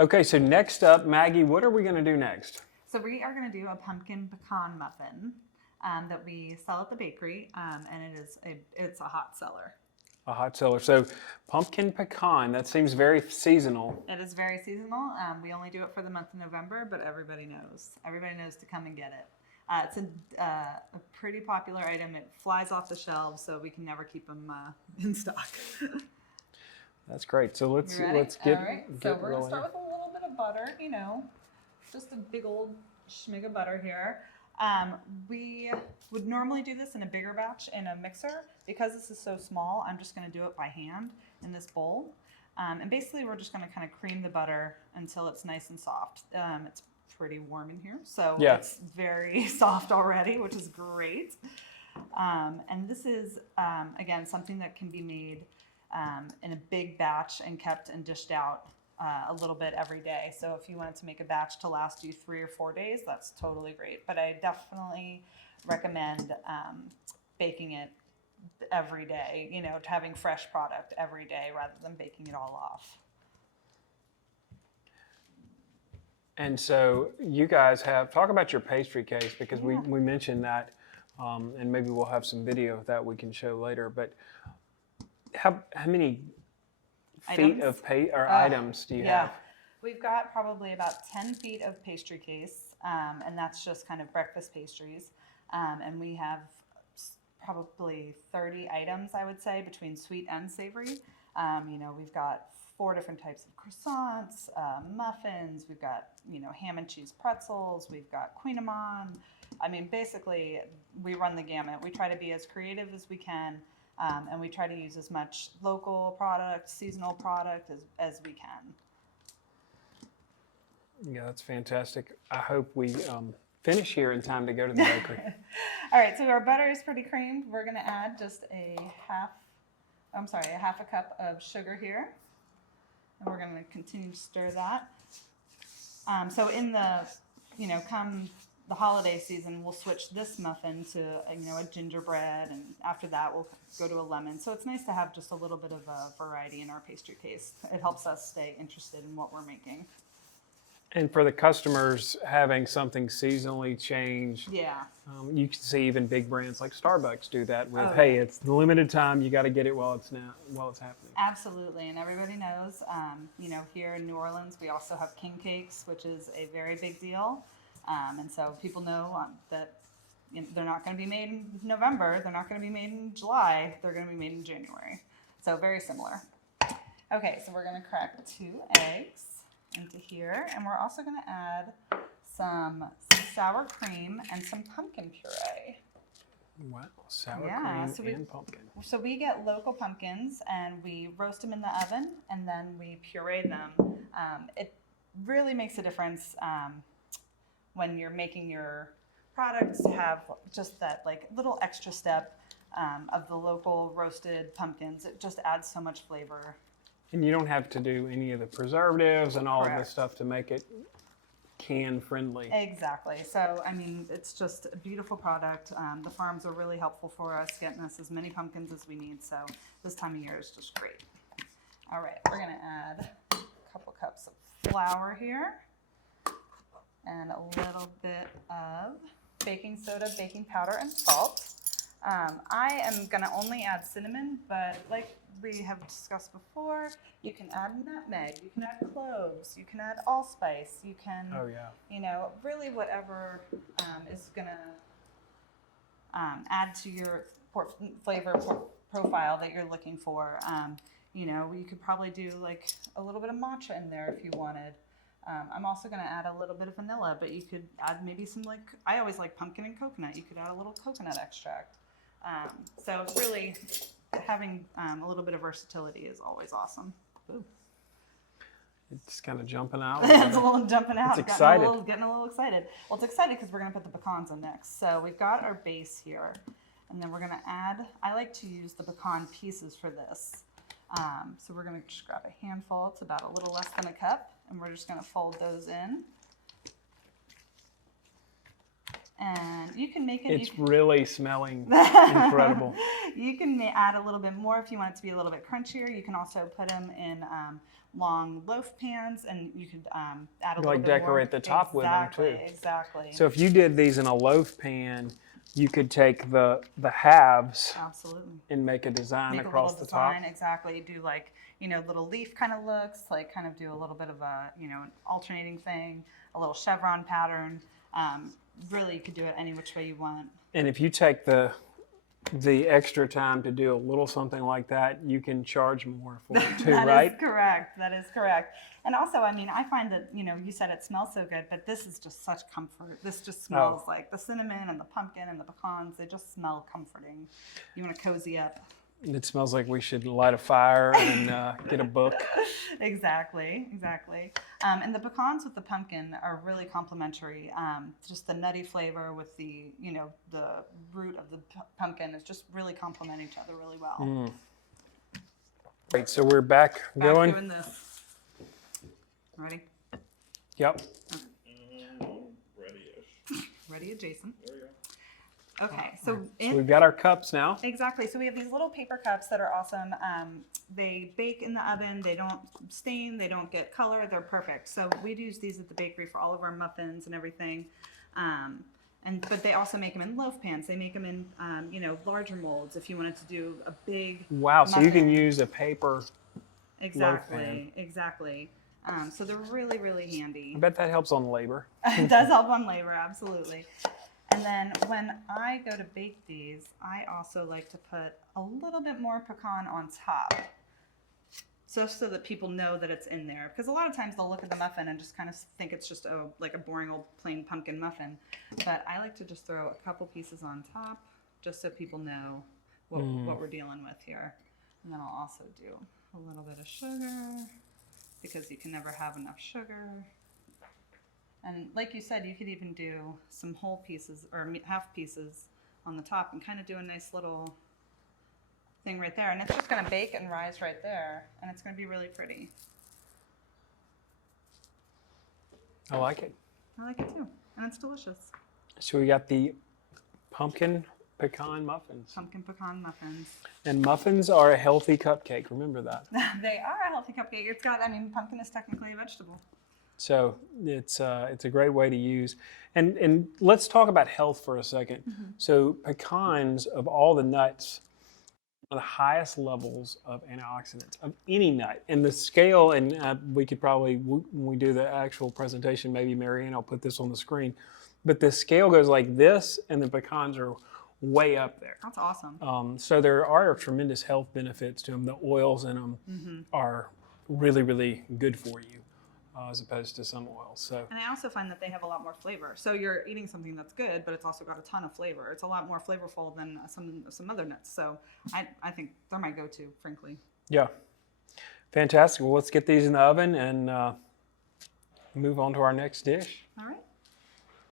Okay, so next up, Maggie, what are we going to do next? So we are going to do a pumpkin pecan muffin that we sell at the bakery, and it's a hot seller. A hot seller. So pumpkin pecan, that seems very seasonal. It is very seasonal. We only do it for the month of November, but everybody knows. Everybody knows to come and get it. It's a pretty popular item. It flies off the shelves, so we can never keep them in stock. That's great. So let's get All right. So get we're rolling. gonna start with a little bit of butter. Just a big old schmig of butter here. We would normally do this in a bigger batch in a mixer. Because this is so small, I'm just going to do it by hand in this bowl. And basically we're just going to kind of cream the butter until it's nice and soft. It's pretty warm in here, so it's very soft already, which is great. And this is, again, something that can be made in a big batch and kept and dished out a little bit every day. So if you wanted to make a batch to last you 3 or 4 days, that's totally great. But I definitely recommend baking it every day, having fresh product every day rather than baking it all off. And so you guys talk about your pastry case, because we mentioned that, and maybe we'll have some video that we can show later. But how many feet of items do you have? We've got probably about 10 feet of pastry case, and that's just kind of breakfast pastries. And we have probably 30 items, I would say, between sweet and savory. We've got 4 different types of croissants, muffins, we've got, ham and cheese pretzels, we've got kouign-amann. I mean, basically, we run the gamut. We try to be as creative as we can, and we try to use as much local product, seasonal product as we can. Yeah, that's fantastic. I hope we finish here in time to go to the bakery. All right, so our butter is pretty creamed. We're going to add just a half a cup of sugar here. And we're going to continue to stir that. So in the, come the holiday season, we'll switch this muffin to, a gingerbread, and after that we'll go to a lemon. So it's nice to have just a little bit of a variety in our pastry case. It helps us stay interested in what we're making. And for the customers having something seasonally change, you can see even big brands like Starbucks do that with, hey, it's the limited time, you got to get it while it's happening. Absolutely, and everybody knows, here in New Orleans, we also have king cakes, which is a very big deal. And so people know that they're not going to be made in November, they're not going to be made in July, they're going to be made in January. So very similar. Okay, so we're going to crack 2 eggs into here, and we're also going to add some sour cream and some pumpkin puree. Wow, sour cream and pumpkin. So we get local pumpkins and we roast them in the oven and then we puree them. It really makes a difference when you're making your products to have just that little extra step of the local roasted pumpkins. It just adds so much flavor. And you don't have to do any of the preservatives and all of this stuff to make it can friendly. Exactly. So, I mean, it's just a beautiful product. The farms are really helpful for us, getting us as many pumpkins as we need. So this time of year is just great. All right, we're going to add a couple cups of flour here and a little bit of baking soda, baking powder, and salt. I am going to only add cinnamon, but like we have discussed before, you can add nutmeg, you can add cloves, you can add allspice, you can, really whatever is going to add to your flavor profile that you're looking for. You could probably do like a little bit of matcha in there if you wanted. I'm also going to add a little bit of vanilla, but you could add maybe some I always like pumpkin and coconut. You could add a little coconut extract. So really having a little bit of versatility is always awesome. Ooh. It's kind of jumping out. It's a little jumping out. It's excited. Getting a little excited. Well, it's excited because we're going to put the pecans in next. So we've got our base here, and then we're going to add, I like to use the pecan pieces for this. So we're going to just grab a handful. It's about a little less than a cup, and we're just going to fold those in. And you can make it. It's really smelling incredible. You can add a little bit more if you want it to be a little bit crunchier. You can also put them in long loaf pans, and you could add a little Like bit more. decorate the top with them too. Exactly. So if you did these in a loaf pan, you could take the halves Absolutely. and make a design Make across a little the top. design, exactly. Do like, little leaf kind of looks, like kind of do a little bit of a, an alternating thing, a little chevron pattern. Really, you could do it any which way you want. And if you take the extra time to do a little something like that, you can charge more for it too, right? That is correct. That is correct. And also, I mean, I find that, you said it smells so good, but this is just such comfort. This just smells like the cinnamon and the pumpkin and the pecans. They just smell comforting. You want to cozy up. It smells like we should light a fire and get a book. Exactly. And the pecans with the pumpkin are really complementary. Just the nutty flavor with the, the root of the pumpkin is just really complement each other really well. Great, so we're back going. Doing this. Ready? Yep. Ready-ish. Ready, Jason? There we go. Okay, so So we've got our cups now. exactly. So we have these little paper cups that are awesome. They bake in the oven. They don't stain. They don't get color. They're perfect. So we'd use these at the bakery for all of our muffins and everything. But they also make them in loaf pans. They make them in larger molds if you wanted to do a big. Wow, so you can muffin. use a paper. Exactly. So they're really, really handy. I bet that helps on labor. It does help on labor, absolutely. And then when I go to bake these, I also like to put a little bit more pecan on top, just so that people know that it's in there. Because a lot of times they'll look at the muffin and just kind of think it's just like a boring old plain pumpkin muffin. But I like to just throw a couple pieces on top, just so people know what we're dealing with here. And then I'll also do a little bit of sugar, because you can never have enough sugar. And like you said, you could even do some whole pieces or half pieces on the top and kind of do a nice little thing right there. And it's just going to bake and rise right there. And it's going to be really pretty. I like it. I like it too. And it's delicious. So we got the pumpkin pecan muffins. Pumpkin pecan muffins. And muffins are a healthy cupcake. Remember that. They are a healthy cupcake. It's got, pumpkin is technically a vegetable. So it's a great way to use. And let's talk about health for a second. So pecans, of all the nuts, are the highest levels of antioxidants of any nut. And the scale, and we could probably, when we do the actual presentation, maybe Marianne will put this on the screen, but the scale goes like this, and the pecans are way up there. That's awesome. So there are tremendous health benefits to them. The oils in them are really, really good for you. As opposed to some oils. So. And I also find that they have a lot more flavor. So you're eating something that's good, but it's also got a ton of flavor. It's a lot more flavorful than some other nuts. So I think they're my go-to, frankly. Yeah. Fantastic. Well, let's get these in the oven and move on to our next dish. All right.